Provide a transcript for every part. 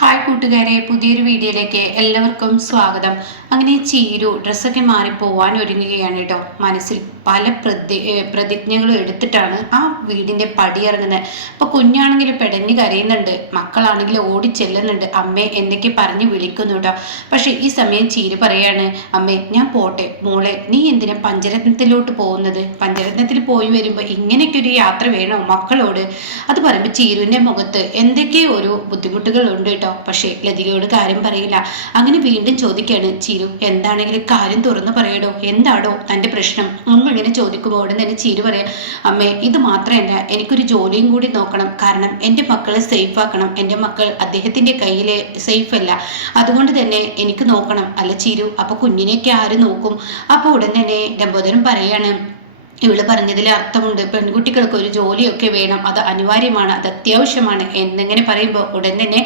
Hi കൂട്ടുകാരെ, പുതിയൊരു വീഡിയോയിലേക്ക് എല്ലാവർക്കും സ്വാഗതം. അങ്ങനെ ചീരു ഡ്രസ്സൊക്കെ മാറി പോവാൻ ഒരുങ്ങുകയാണ് കേട്ടോ. മനസ്സിൽ പല പ്രതിജ്ഞകളും എടുത്തിട്ടാണ് ആ വീടിൻ്റെ പടി ഇറങ്ങുന്നത്. അപ്പോൾ കുഞ്ഞാണെങ്കിൽ പെടഞ്ഞ് കരയുന്നുണ്ട്, മക്കളാണെങ്കിൽ ഓടി ചെല്ലുന്നുണ്ട്, അമ്മേ എന്നൊക്കെ പറഞ്ഞ് വിളിക്കുന്നു കേട്ടോ. പക്ഷേ ഈ സമയം ചീരു പറയാണ്, അമ്മേ ഞാൻ പോട്ടെ, മോളെ നീ എന്തിനാ പഞ്ചരത്നത്തിലോട്ട് പോകുന്നത്? പഞ്ചരത്നത്തിൽ പോയി വരുമ്പോൾ ഇങ്ങനെയൊക്കെ ഒരു യാത്ര വേണോ മക്കളോട്? അത് പറയുമ്പോൾ ചീരുവിൻ്റെ മുഖത്ത് എന്തൊക്കെയോ ഒരു ബുദ്ധിമുട്ടുകളുണ്ട് കേട്ടോ. പക്ഷേ ലതികയോട് കാര്യം പറയില്ല. അങ്ങനെ വീണ്ടും ചോദിക്കാണ്, ചീരു എന്താണെങ്കിലും കാര്യം തുറന്നു പറയടോ, എന്താടോ തൻ്റെ പ്രശ്നം? അമ്മ ഇങ്ങനെ ചോദിക്കുമ്പോൾ ഉടൻ തന്നെ ചീരു പറയാം, അമ്മേ ഇത് മാത്രമല്ല, എനിക്കൊരു ജോലിയും കൂടി നോക്കണം. കാരണം എൻ്റെ മക്കളെ സേഫ് ആക്കണം. എൻ്റെ മക്കൾ അദ്ദേഹത്തിൻ്റെ കയ്യിൽ സേഫ് അല്ല, അതുകൊണ്ട് തന്നെ എനിക്ക് നോക്കണം. അല്ല ചീരു, അപ്പൊ കുഞ്ഞിനെയൊക്കെ ആര് നോക്കും? അപ്പോൾ ഉടൻ തന്നെ ലംബോദരൻ പറയാണ്, ഇവള് പറഞ്ഞതിൽ അർത്ഥമുണ്ട്, പെൺകുട്ടികൾക്ക് ഒരു ജോലിയൊക്കെ വേണം, അത് അനിവാര്യമാണ്, അത് അത്യാവശ്യമാണ് എന്നിങ്ങനെ പറയുമ്പോൾ ഉടൻ തന്നെ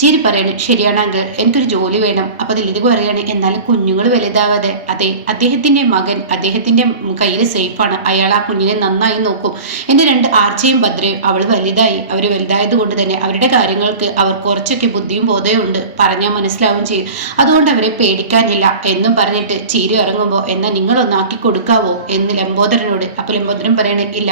ചിരി പറയണം, ശരിയാണ് അങ്കിൾ, എനിക്കൊരു ജോലി വേണം. അപ്പോൾ ദിലീപ് പറയാണ്, എന്നാലും കുഞ്ഞുങ്ങൾ വലുതാവാതെ, അതെ അദ്ദേഹത്തിൻ്റെ മകൻ അദ്ദേഹത്തിൻ്റെ കയ്യിൽ സേഫാണ്, അയാൾ ആ കുഞ്ഞിനെ നന്നായി നോക്കും. എൻ്റെ രണ്ട് ആർച്ചയും ഭദ്രയും അവൾ വലുതായി, അവർ വലുതായത് കൊണ്ട് തന്നെ അവരുടെ കാര്യങ്ങൾക്ക് അവർ കുറച്ചൊക്കെ ബുദ്ധിയും ബോധവും ഉണ്ട്, പറഞ്ഞാൽ മനസ്സിലാവും ചെയ്യും, അതുകൊണ്ട് അവരെ പേടിക്കാനില്ല എന്നും പറഞ്ഞിട്ട് ചീരി ഇറങ്ങുമ്പോൾ എന്നാൽ നിങ്ങളൊന്നാക്കി കൊടുക്കാവോ എന്ന് ലംബോദരനോട്. അപ്പൊ ലംബോദരൻ പറയണ ഇല്ല.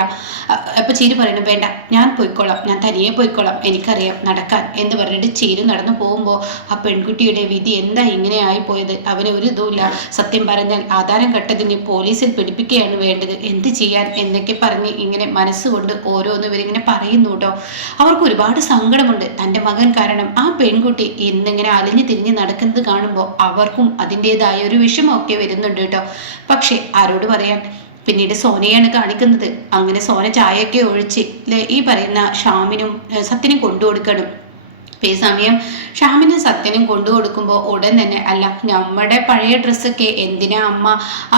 അപ്പൊ ചീരു പറയണ വേണ്ട, ഞാൻ പോയിക്കോളാം, ഞാൻ തനിയെ പോയിക്കോളാം, എനിക്കറിയാം നടക്കാൻ എന്ന് പറഞ്ഞിട്ട് ചീരു നടന്നു പോകുമ്പോൾ ആ പെൺകുട്ടിയുടെ വിധി എന്താ ഇങ്ങനെ ആയിപ്പോയത്? അവന് ഒരു ഇതുമില്ല. സത്യം പറഞ്ഞാൽ ആധാരം കെട്ടതിന് പോലീസിൽ പിടിപ്പിക്കുകയാണ് വേണ്ടത്, എന്ത് ചെയ്യാൻ എന്നൊക്കെ പറഞ്ഞ് ഇങ്ങനെ മനസ്സുകൊണ്ട് ഓരോന്ന് ഇവരിങ്ങനെ പറയുന്നു കേട്ടോ. അവർക്ക് ഒരുപാട് സങ്കടമുണ്ട്. തൻ്റെ മകൻ കാരണം ആ പെൺകുട്ടി ഇന്നിങ്ങനെ അലിഞ്ഞു തിരിഞ്ഞ് നടക്കുന്നത് കാണുമ്പോൾ അവർക്കും അതിൻ്റെതായ ഒരു വിഷമമൊക്കെ വരുന്നുണ്ട് കേട്ടോ. പക്ഷെ ആരോട് പറയാൻ? പിന്നീട് സോനയാണ് കാണിക്കുന്നത്. അങ്ങനെ സോന ചായയൊക്കെ ഒഴിച്ച് ഈ പറയുന്ന ഷാമിനും സത്യനും കൊണ്ടു കൊടുക്കണം. ഈ സമയം ഷാമിനും സത്യനും കൊണ്ടു കൊടുക്കുമ്പോൾ ഉടൻ തന്നെ, അല്ല നമ്മുടെ പഴയ ഡ്രസ്സൊക്കെ എന്തിനാ അമ്മ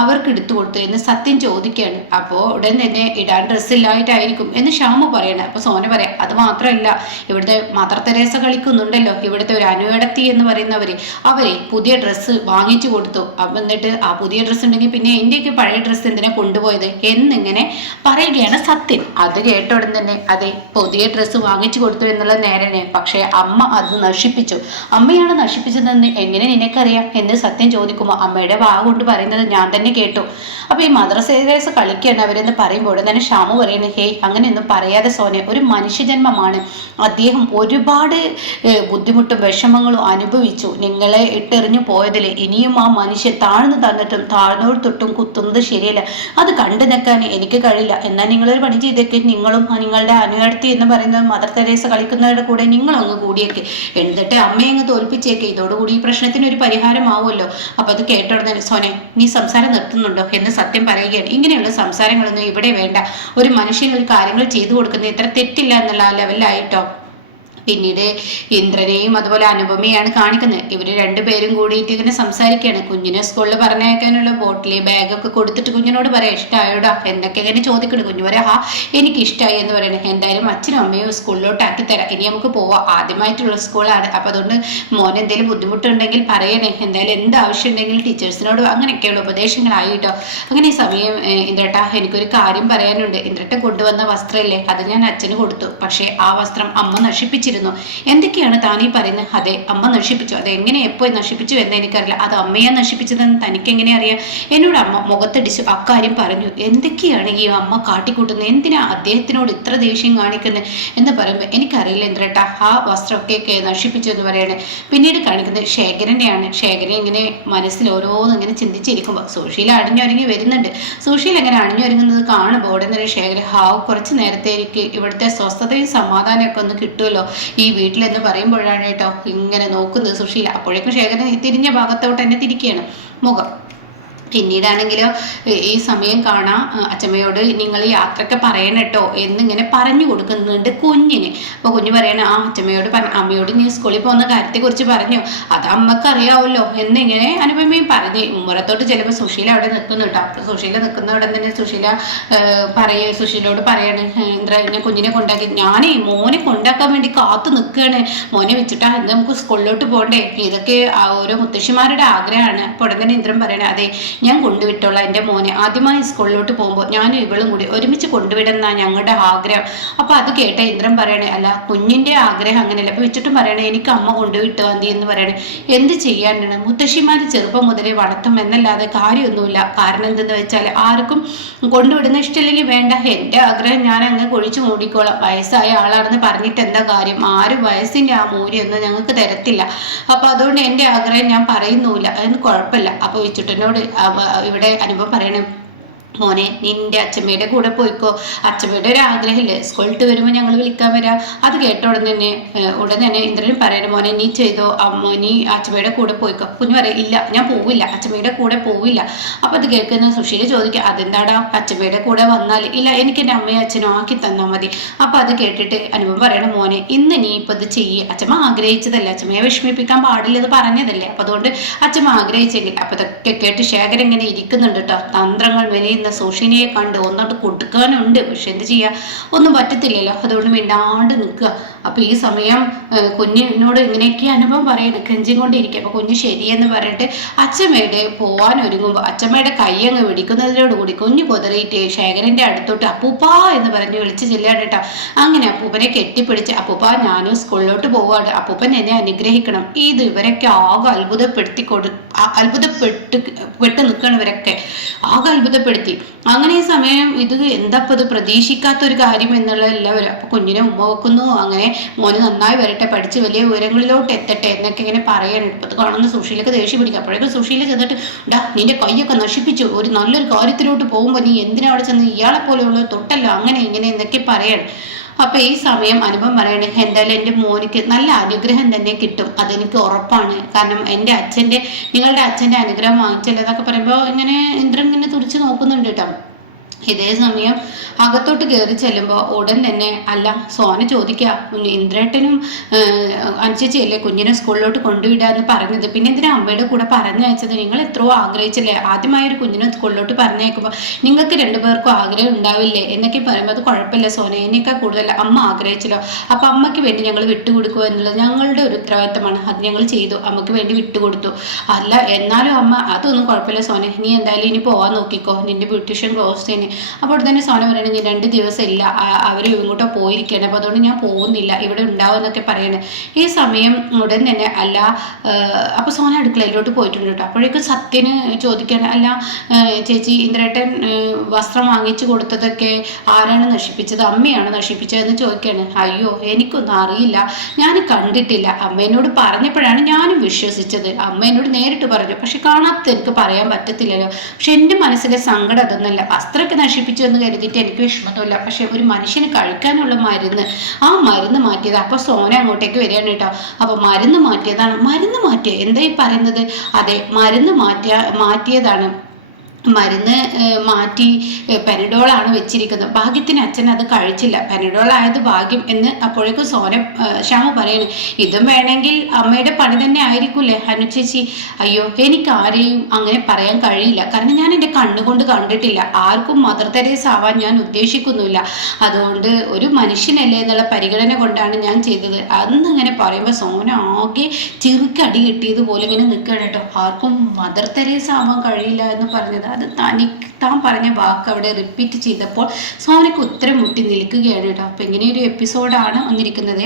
അവർക്ക് എടുത്തു കൊടുത്തു എന്ന് സത്യം ചോദിക്കുകയാണ്. അപ്പോൾ ഉടൻ തന്നെ ഇടാൻ ഡ്രസ്സില്ലായിട്ടായിരിക്കും എന്ന് ഷാമു പറയണം. അപ്പോൾ സോന പറയാം, അത് മാത്രമല്ല, ഇവിടുത്തെ മദർ തെരേസ കളിക്കുന്നുണ്ടല്ലോ, ഇവിടുത്തെ ഒരു അനുവേടത്തി എന്ന് പറയുന്നവര്, അവരെ പുതിയ ഡ്രസ്സ് വാങ്ങിച്ചു കൊടുത്തു. അപ്പം എന്നിട്ട് ആ പുതിയ ഡ്രസ്സ് ഉണ്ടെങ്കിൽ പിന്നെ എൻ്റെയൊക്കെ പഴയ ഡ്രസ്സ് എന്തിനാ കൊണ്ടുപോയത് എന്നിങ്ങനെ പറയുകയാണ് സത്യൻ. അത് കേട്ട ഉടൻ തന്നെ, അതെ പുതിയ ഡ്രസ്സ് വാങ്ങിച്ചു കൊടുത്തു എന്നുള്ളത് നേരെ, പക്ഷേ അമ്മ അത് നശിപ്പിച്ചു. അമ്മയാണ് നശിപ്പിച്ചതെന്ന് എങ്ങനെ നിനക്കറിയാം എന്ന് സത്യം ചോദിക്കുമ്പോൾ അമ്മയുടെ വാ കൊണ്ട് പറയുന്നത് ഞാൻ തന്നെ കേട്ടു. അപ്പൊ ഈ മദ്രസ കളിക്കുകയാണ് അവരെന്ന് പറയുമ്പോൾ തന്നെ ഷാമു പറയുന്നത്, ഹേയ് അങ്ങനെയൊന്നും പറയാതെ സോനെ, ഒരു മനുഷ്യജന്മമാണ് അദ്ദേഹം, ഒരുപാട് ബുദ്ധിമുട്ടും വിഷമങ്ങളും അനുഭവിച്ചു. നിങ്ങളെ ഇട്ടെറിഞ്ഞു പോയതിൽ ഇനിയും ആ മനുഷ്യൻ താഴ്ന്നു തന്നിട്ടും താഴ്ന്നോട് തൊട്ടും കുത്തുന്നത് ശരിയല്ല, അത് കണ്ടു നിൽക്കാൻ എനിക്ക് കഴിയില്ല. എന്നാൽ നിങ്ങളൊരു പണി ചെയ്തേക്ക്, നിങ്ങളും നിങ്ങളുടെ അനുകടത്തി എന്ന് പറയുന്നത് മദർ തെരേസ കളിക്കുന്നവരുടെ കൂടെ നിങ്ങളങ്ങ് കൂടിയേക്ക്, എന്നിട്ട് അമ്മയെ അങ്ങ് തോൽപ്പിച്ചേക്ക്, ഇതോടുകൂടി ഈ പ്രശ്നത്തിന് ഒരു പരിഹാരമാവുമല്ലോ. അപ്പൊ അത് കേട്ടോടനെ, സോനെ നീ സംസാരം നിർത്തുന്നുണ്ടോ എന്ന് സത്യം പറയുകയാണ്. ഇങ്ങനെയുള്ള സംസാരങ്ങളൊന്നും ഇവിടെ വേണ്ട. ഒരു മനുഷ്യന് ഒരു കാര്യങ്ങൾ ചെയ്തു കൊടുക്കുന്നത് ഇത്ര തെറ്റില്ല എന്നുള്ള ലെവലിലായിട്ടോ. പിന്നീട് ഇന്ദ്രനെയും അതുപോലെ അനുപമയാണ് കാണിക്കുന്നത്. ഇവര് രണ്ടുപേരും കൂടിയിട്ട് ഇങ്ങനെ സംസാരിക്കുകയാണ്. കുഞ്ഞിനെ സ്കൂളിൽ പറഞ്ഞയക്കാനുള്ള ബോട്ടിലെ ബാഗൊക്കെ കൊടുത്തിട്ട് കുഞ്ഞിനോട് പറയാം, ഇഷ്ടമായോടാ എന്നൊക്കെ ഇങ്ങനെ ചോദിക്കണം. കുഞ്ഞു പറയാം, ആ എനിക്ക് ഇഷ്ടമായി എന്ന് പറയണേ. എന്തായാലും അച്ഛനും അമ്മയും സ്കൂളിലോട്ട് ആക്കി തരാം, ഇനി നമുക്ക് പോവാം, ആദ്യമായിട്ടുള്ള സ്കൂളാണ്, അപ്പൊ അതുകൊണ്ട് മോൻ എന്തെങ്കിലും ബുദ്ധിമുട്ടുണ്ടെങ്കിൽ പറയണേ, എന്തായാലും എന്ത് ആവശ്യം ഉണ്ടെങ്കിൽ ടീച്ചേഴ്സിനോട് അങ്ങനെയൊക്കെയുള്ള ഉപദേശങ്ങളായി കേട്ടോ. അങ്ങനെ ഈ സമയം ഇന്ദ്രട്ടാ എനിക്കൊരു കാര്യം പറയാനുണ്ട്. ഇന്ദ്രട്ട കൊണ്ടുവന്ന വസ്ത്രമില്ലേ, അത് ഞാൻ അച്ഛന് കൊടുത്തു, പക്ഷേ ആ വസ്ത്രം അമ്മ നശിപ്പിച്ചിരുന്നു. എന്തൊക്കെയാണ് താനീ പറയുന്നത്? അതെ അമ്മ നശിപ്പിച്ചു. അത് എങ്ങനെ എപ്പോൾ നശിപ്പിച്ചു എന്ന് എനിക്കറിയില്ല, അത് അമ്മയെ നശിപ്പിച്ചതെന്ന് തനിക്ക് എങ്ങനെ അറിയാം? എന്നോട് അമ്മ മുഖത്തടിച്ച് അക്കാര്യം പറഞ്ഞു. എന്തൊക്കെയാണ് ഈ അമ്മ കാട്ടിക്കൂട്ടുന്നത്? എന്തിനാ അദ്ദേഹത്തിനോട് ഇത്ര ദേഷ്യം കാണിക്കുന്നത് എന്ന് പറയുമ്പോൾ എനിക്കറിയില്ല ഇന്ദ്രേട്ടാ, ആ വസ്ത്രമൊക്കെ നശിപ്പിച്ചു എന്ന് പറയാണ്. പിന്നീട് കാണിക്കുന്നത് ശേഖരനെയാണ്. ശേഖരൻ ഇങ്ങനെ മനസ്സിൽ ഓരോന്നും ഇങ്ങനെ ചിന്തിച്ചിരിക്കുമ്പോൾ സുശീല അണിഞ്ഞൊരുങ്ങി വരുന്നുണ്ട്. സുശീല എങ്ങനെ അണിഞ്ഞൊരുങ്ങുന്നത് കാണുമ്പോൾ ഉടനെ ശേഖരൻ, കുറച്ച് നേരത്തേക്ക് ഇവിടുത്തെ സ്വസ്ഥതയും സമാധാനമൊക്കെ ഒന്ന് കിട്ടുമല്ലോ ഈ വീട്ടിലെന്ന് പറയുമ്പോഴാണ് കേട്ടോ ഇങ്ങനെ നോക്കുന്നത് സുശീല. അപ്പോഴേക്കും ശേഖരൻ തിരിഞ്ഞ ഭാഗത്തോട്ട് തന്നെ തിരിക്കുകയാണ് മുഖം. പിന്നീടാണെങ്കിലോ ഈ സമയം കാണാം അച്ഛമ്മയോട് നിങ്ങൾ യാത്രയൊക്കെ പറയണം കേട്ടോ എന്നിങ്ങനെ പറഞ്ഞു കൊടുക്കുന്നുണ്ട് കുഞ്ഞിന്. അപ്പോൾ കുഞ്ഞ് പറയണ, ആ അച്ഛമ്മയോട് അമ്മയോട് നീ സ്കൂളിൽ പോകുന്ന കാര്യത്തെക്കുറിച്ച് പറഞ്ഞു, അത് അമ്മക്ക് അറിയാവല്ലോ എന്നിങ്ങനെ അനുപമയും പറഞ്ഞ് ഉമ്മറത്തോട്ട് ചിലപ്പോൾ സുശീല അവിടെ നിൽക്കുന്നു കേട്ടോ. അപ്പോൾ സുശീല നിൽക്കുന്ന അവിടെ തന്നെ സുശീലോട് പറയാണ്, ഇങ്ങനെ കുഞ്ഞിനെ കൊണ്ടാക്കി, ഞാനേ മോനെ കൊണ്ടാക്കാൻ വേണ്ടി കാത്തു നിൽക്കുകയാണ്, മോനെ വെച്ചിട്ടാ ഇന്ന് നമുക്ക് സ്കൂളിലോട്ട് പോകണ്ടേ, ഇതൊക്കെ ഓരോ മുത്തശ്ശിമാരുടെ ആഗ്രഹമാണ്. അപ്പോൾ ഉടനെ ഇന്ദ്രൻ പറയണേ, അതെ ഞാൻ കൊണ്ടുവിട്ടോളാം എൻ്റെ മോനെ. ആദ്യമായി സ്കൂളിലോട്ട് പോകുമ്പോൾ ഞാനും ഇവളും കൂടി ഒരുമിച്ച് കൊണ്ടുവിടുന്ന ഞങ്ങളുടെ ആഗ്രഹം. അപ്പൊ അത് കേട്ട ഇന്ദ്രൻ പറയണേ, അല്ല കുഞ്ഞിന്റെ ആഗ്രഹം അങ്ങനെയല്ല. അപ്പൊ വെച്ചിട്ടും പറയണേ, എനിക്ക് അമ്മ കൊണ്ടുവിട്ട് മതി എന്ന് പറയണേ. എന്ത് ചെയ്യാനാണ്, മുത്തശ്ശിമാര് ചെറുപ്പം മുതലേ വളർത്തും എന്നല്ലാതെ കാര്യമൊന്നുമില്ല. കാരണം എന്തെന്ന് വെച്ചാൽ ആർക്കും കൊണ്ടുവിടുന്ന ഇഷ്ടമില്ലെങ്കിൽ വേണ്ട, എൻ്റെ ആഗ്രഹം ഞാൻ അങ്ങ് കൊഴിച്ചു മൂടിക്കോളാം. വയസ്സായ ആളാണെന്ന് പറഞ്ഞിട്ട് എന്താ കാര്യം? ആരും വയസ്സിന്റെ ആ മൂല്യമൊന്നും ഞങ്ങൾക്ക് തരത്തില്ല. അപ്പൊ അതുകൊണ്ട് എൻ്റെ ആഗ്രഹം ഞാൻ പറയുന്നുമില്ല, അതിന് കുഴപ്പമില്ല. അപ്പൊ വിച്ചുട്ടനോട് ഇവിടെ അനുഭവം പറയണേ, മോനെ നിന്റെ അച്ഛമ്മയുടെ കൂടെ പോയിക്കോ. അച്ഛമ്മയുടെ ഒരു ആഗ്രഹമില്ലേ, സ്കൂളിട്ട് വരുമ്പോൾ ഞങ്ങൾ വിളിക്കാൻ വരാം. അത് കേട്ട ഉടൻ തന്നെ ഇന്ദ്രൻ പറയണം, മോനെ നീ ചെയ്തോ, അമ്മ നീ അച്ഛമ്മയുടെ കൂടെ പോയിക്കോ. കുഞ്ഞു പറയും, ഇല്ല ഞാൻ പോവില്ല, അച്ഛമ്മയുടെ കൂടെ പോവില്ല. അപ്പൊ അത് കേൾക്കുന്ന സുശീല ചോദിക്കുക, അതെന്താടാ അച്ഛമ്മയുടെ കൂടെ വന്നാൽ? ഇല്ല, എനിക്ക് എൻ്റെ അമ്മയും അച്ഛനും ആക്കി തന്നാൽ മതി. അപ്പൊ അത് കേട്ടിട്ട് അനുഭവം പറയണം, മോനെ ഇന്ന് നീ ഇപ്പൊ ഇത് ചെയ്യ്. അച്ഛമ്മ ആഗ്രഹിച്ചതല്ലേ, അച്ഛമ്മയെ വിഷമിപ്പിക്കാൻ പാടില്ലെന്ന് പറഞ്ഞതല്ലേ, അപ്പൊ അതുകൊണ്ട് അച്ഛമ്മ ആഗ്രഹിച്ചെങ്കിൽ. അപ്പൊ ഇതൊക്കെ കേട്ട് ശേഖരൻ ഇങ്ങനെ ഇരിക്കുന്നുണ്ട് കേട്ടോ. തന്ത്രങ്ങൾ മെനയുന്ന സോഷ്യനെ കണ്ട് ഒന്നോട്ട് കൊടുക്കാനുണ്ട്, പക്ഷെ എന്ത് ചെയ്യാ, ഒന്നും പറ്റത്തില്ലല്ലോ. അതുകൊണ്ട് മിണ്ടാണ്ട് നിൽക്കുക. അപ്പൊ ഈ സമയം കുഞ്ഞിനോട് ഇങ്ങനെയൊക്കെ അനുഭവം പറയണം, കെഞ്ചിക്കൊണ്ടിരിക്കുക. അപ്പൊ കുഞ്ഞ് ശരിയെന്ന് പറഞ്ഞിട്ട് അച്ഛമ്മയുടെ പോവാൻ ഒരുങ്ങുമ്പോൾ അച്ഛമ്മയുടെ കൈയങ്ങ് പിടിക്കുന്നതിനോടുകൂടി കുഞ്ഞു കൊതറിയിട്ട് ശേഖരന്റെ അടുത്തോട്ട് അപ്പൂപ്പ എന്ന് പറഞ്ഞ് വിളിച്ച് ചെല്ലാണ് കേട്ടോ. അങ്ങനെ അപ്പൂപ്പനെ കെട്ടിപ്പിടിച്ച്, അപ്പൂപ്പ ഞാനും സ്കൂളിലോട്ട് പോവാണ്, അപ്പൂപ്പൻ എന്നെ അനുഗ്രഹിക്കണം. ഇത് ഇവരൊക്കെ ആകെ അത്ഭുതപ്പെട്ട് നിൽക്കണം. ഇവരൊക്കെ ആകെ അത്ഭുതപ്പെടുത്തി. അങ്ങനെ ഈ സമയം ഇത് എന്താപ്പത് പ്രതീക്ഷിക്കാത്ത ഒരു കാര്യം എന്നുള്ള എല്ലാവരും. അപ്പൊ കുഞ്ഞിനെ ഉമ്മ വെക്കുന്നു. അങ്ങനെ മോന് നന്നായി വരട്ടെ, പഠിച്ച് വലിയ ഉയരങ്ങളിലോട്ട് എത്തട്ടെ എന്നൊക്കെ ഇങ്ങനെ പറയാനുണ്ട്. ഇപ്പൊ കാണുന്ന സുശീലക്ക് ദേഷ്യം പിടിക്കും. അപ്പോഴേക്കും സുശീല ചെന്നിട്ട്, ഡാ നിന്റെ കൈയൊക്കെ നശിപ്പിച്ചു, ഒരു നല്ലൊരു കാര്യത്തിലോട്ട് പോകുമ്പോൾ നീ എന്തിനാ അവിടെ ചെന്ന് ഇയാളെ പോലെയുള്ള തൊട്ടല്ലോ, അങ്ങനെ ഇങ്ങനെ എന്നൊക്കെ പറയാണ്. അപ്പൊ ഈ സമയം അനുഭവം പറയണേ, എന്തായാലും എൻ്റെ മോനിക്ക് നല്ല അനുഗ്രഹം തന്നെ കിട്ടും, അതെനിക്ക് ഉറപ്പാണ്. കാരണം നിങ്ങളുടെ അച്ഛൻ്റെ അനുഗ്രഹം വാങ്ങിച്ചല്ലോ എന്നൊക്കെ പറയുമ്പോൾ ഇങ്ങനെ ഇന്ദ്രൻ ഇങ്ങനെ തുറിച്ച് നോക്കുന്നുണ്ട് കേട്ടോ. ഇതേ സമയം അകത്തോട്ട് കയറി ചെല്ലുമ്പോൾ ഉടൻ തന്നെ, അല്ല സോന ചോദിക്കുക, ഇന്ദ്രേട്ടനും അനുചേച്ചിയല്ലേ കുഞ്ഞിനെ സ്കൂളിലോട്ട് കൊണ്ടുവിടാന്ന് പറഞ്ഞത്, പിന്നെ എന്തിനാ അമ്മയുടെ കൂടെ പറഞ്ഞയച്ചത്? നിങ്ങൾ എത്രയോ ആഗ്രഹിച്ചില്ലേ, ആദ്യമായൊരു കുഞ്ഞിനെ സ്കൂളിലോട്ട് പറഞ്ഞയക്കുമ്പോൾ നിങ്ങൾക്ക് രണ്ടുപേർക്കും ആഗ്രഹം ഉണ്ടാവില്ലേ എന്നൊക്കെ പറയുമ്പോൾ, അത് കുഴപ്പമില്ല സോന, എന്നേക്കാൾ കൂടുതൽ അമ്മ ആഗ്രഹിച്ചല്ലോ, അപ്പൊ അമ്മയ്ക്ക് വേണ്ടി ഞങ്ങൾ വിട്ടുകൊടുക്കുക എന്നുള്ളത് ഞങ്ങളുടെ ഒരു ഉത്തരവാദിത്തമാണ്, അത് ഞങ്ങൾ ചെയ്തു, അമ്മയ്ക്ക് വേണ്ടി വിട്ടുകൊടുത്തു. അല്ല എന്നാലും അമ്മ അതൊന്നും കുഴപ്പമില്ല സോന, നീ എന്തായാലും ഇനി പോവാൻ നോക്കിക്കോ, നിന്റെ ബ്യൂട്ടീഷ്യൻ ക്ലോസ് ചെയ്യുന്നത്. അപ്പോൾ തന്നെ സോന പറയണേ, ഞാൻ 2 ദിവസം ഇല്ല, അവർ ഇങ്ങോട്ടോ പോയിരിക്കുകയാണ്, അപ്പോൾ അതുകൊണ്ട് ഞാൻ പോകുന്നില്ല, ഇവിടെ ഉണ്ടാവും എന്നൊക്കെ പറയണേ. ഈ സമയം ഉടൻ തന്നെ, അല്ല അപ്പോൾ സോന അടുക്കളയിലോട്ട് പോയിട്ടുണ്ട് കേട്ടോ. അപ്പോഴേക്കും സത്യന് ചോദിക്കുകയാണ്, അല്ല ചേച്ചി ഇന്ദ്രേട്ടൻ വസ്ത്രം വാങ്ങിച്ചു കൊടുത്തതൊക്കെ ആരാണ് നശിപ്പിച്ചത്? അമ്മയാണ് നശിപ്പിച്ചതെന്ന് ചോദിക്കുകയാണ്. അയ്യോ എനിക്കൊന്നും അറിയില്ല, ഞാൻ കണ്ടിട്ടില്ല, അമ്മേനോട് പറഞ്ഞപ്പോഴാണ് ഞാനും വിശ്വസിച്ചത്, അമ്മേനോട് നേരിട്ട് പറഞ്ഞു, പക്ഷെ കാണാത്ത എനിക്ക് പറയാൻ പറ്റത്തില്ലല്ലോ. പക്ഷെ എൻ്റെ മനസ്സിലെ സങ്കടം അതൊന്നല്ല, വസ്ത്രമൊക്കെ നശിപ്പിച്ചു എന്ന് കരുതിയിട്ട് എനിക്ക് വിഷമമൊന്നുമില്ല, പക്ഷെ ഒരു മനുഷ്യന് കഴിക്കാനുള്ള മരുന്ന്, ആ മരുന്ന് മാറ്റിയത്. അപ്പൊ സോന അങ്ങോട്ടേക്ക് വരികയാണ് കേട്ടോ. അപ്പൊ മരുന്ന് മാറ്റിയതാണ്. മരുന്ന് മാറ്റിയ എന്താ ഈ പറയുന്നത്? അതെ, മരുന്ന് മാറ്റിയതാണ്. മരുന്ന് മാറ്റി പെനഡോളാണ് വെച്ചിരിക്കുന്നത്. ഭാഗ്യത്തിന് അച്ഛൻ അത് കഴിച്ചില്ല, പെനഡോൾ ആയത് ഭാഗ്യം എന്ന് അപ്പോഴേക്കും ശ്യാമ പറയുന്നു. ഇതും വേണമെങ്കിൽ അമ്മയുടെ പണി തന്നെ ആയിരിക്കൂലേ അനുചേച്ചി? അയ്യോ എനിക്ക് ആരെയും അങ്ങനെ പറയാൻ കഴിയില്ല, കാരണം ഞാൻ എൻ്റെ കണ്ണുകൊണ്ട് കണ്ടിട്ടില്ല, ആർക്കും മദർ തെരേസ ആവാൻ ഞാൻ ഉദ്ദേശിക്കുന്നില്ല, അതുകൊണ്ട് ഒരു മനുഷ്യനല്ലേ എന്നുള്ള പരിഗണന കൊണ്ടാണ് ഞാൻ ചെയ്തത്. അന്ന് ഇങ്ങനെ പറയുമ്പോൾ സോന ആകെ ചിറുക്കടി കിട്ടിയതുപോലെ ഇങ്ങനെ നിൽക്കണം കേട്ടോ. ആർക്കും മദർ തെരേസ ആവാൻ കഴിയില്ല എന്ന് പറഞ്ഞത്, അത് താൻ പറഞ്ഞ വാക്ക് അവിടെ റിപ്പീറ്റ് ചെയ്തപ്പോൾ സോനയ്ക്ക് ഉത്തരം മുട്ടി നിൽക്കുകയാണ് കേട്ടോ. അപ്പൊ ഇങ്ങനെ ഒരു എപ്പിസോഡാണ് വന്നിരിക്കുന്നത്.